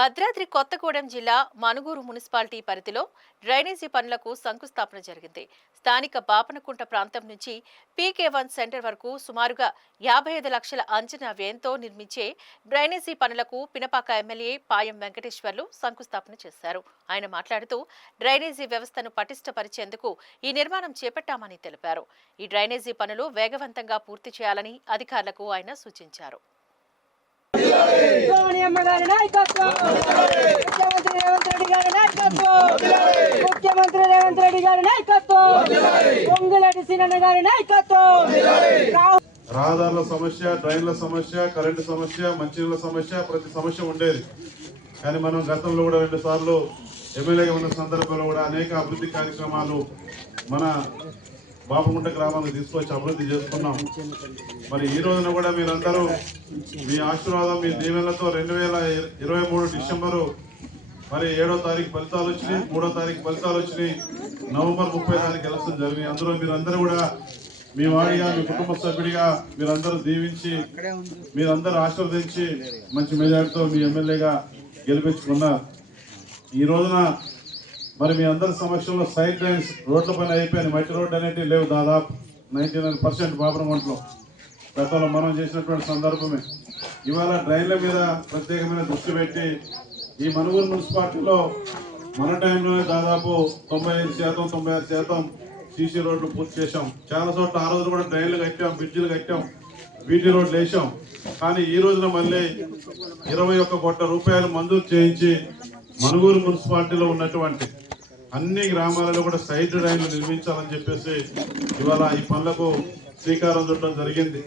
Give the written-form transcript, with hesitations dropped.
భద్రాద్రి కొత్తగూడెం జిల్లా మనుగూరు మున్సిపాలిటీ పరిధిలో డ్రైనేజీ పనులకు శంకుస్థాపన జరిగింది. స్థానిక బాపనకుంట ప్రాంతం నుంచి పీకే1 సెంటర్ వరకు సుమారుగా 55 లక్షల అంచనా వ్యయంతో నిర్మించే డ్రైనేజీ పనులకు పినపాక ఎమ్మెల్యే పాయం వెంకటేశ్వర్లు శంకుస్థాపన చేశారు. ఆయన మాట్లాడుతూ డ్రైనేజీ వ్యవస్థను పటిష్టపరిచేందుకు ఈ నిర్మాణం చేపట్టామని తెలిపారు. ఈ డ్రైనేజీ పనులు వేగవంతంగా పూర్తి చేయాలని అధికారులకు ఆయన సూచించారు. ముఖ్యమంత్రి రేవంత్ రెడ్డి గారి నాయకత్వం, పొంగులేటి సీనన్న గారి నాయకత్వం. రహదారుల సమస్య, డ్రైన్ల సమస్య, కరెంటు సమస్య, మంచినీళ్ళ సమస్య, ప్రతి సమస్య ఉండేది. కానీ మనం గతంలో కూడా 2 సార్లు ఎమ్మెల్యేగా ఉన్న సందర్భంలో కూడా అనేక అభివృద్ధి కార్యక్రమాలు మన బాపకుంట గ్రామానికి తీసుకొచ్చి అభివృద్ధి చేసుకున్నాం. మరి ఈ రోజున కూడా మీరందరూ మీ ఆశీర్వాదం, మీ దీవెనలతో 2023 డిసెంబరు మరి 7వ తారీఖు ఫలితాలు వచ్చినాయి, 3వ తారీఖు ఫలితాలు వచ్చినాయి, నవంబర్ 30 తారీఖు ఎలక్షన్ జరిగినాయి. అందులో మీరందరూ కూడా మీ వాడిగా, మీ కుటుంబ సభ్యుడిగా మీరందరూ దీవించి, మీరందరూ ఆశీర్వదించి మంచి మెజార్టీతో మీ ఎమ్మెల్యేగా గెలిపించుకున్నారు. ఈ రోజున మరి మీ అందరి సమక్షంలో సైడ్ డ్రైన్స్ రోడ్ల పైన అయిపోయాయి. మట్టి రోడ్డు అనేవి లేవు, దాదాపు 99% బాపనగుంటలో గతంలో మనం చేసినటువంటి సందర్భమే. ఇవాళ డ్రైన్ల మీద ప్రత్యేకమైన దృష్టి పెట్టి ఈ మనుగూరు మున్సిపాలిటీలో మన టైంలోనే దాదాపు 95%, 96% సీసీ రోడ్లు పూర్తి చేశాం. చాలా చోట్ల ఆ రోజు కూడా డ్రైన్లు కట్టాం, బ్రిడ్జిలు కట్టాం, బీటీ రోడ్లు వేసాం. కానీ ఈ రోజున మళ్ళీ 21 కోట్ల రూపాయలు మంజూరు చేయించి మనుగూరు మున్సిపాలిటీలో ఉన్నటువంటి అన్ని గ్రామాలలో కూడా సైడ్ డ్రైన్లు నిర్మించాలని చెప్పేసి ఇవాళ ఈ పనులకు శ్రీకారం చుట్టడం జరిగింది.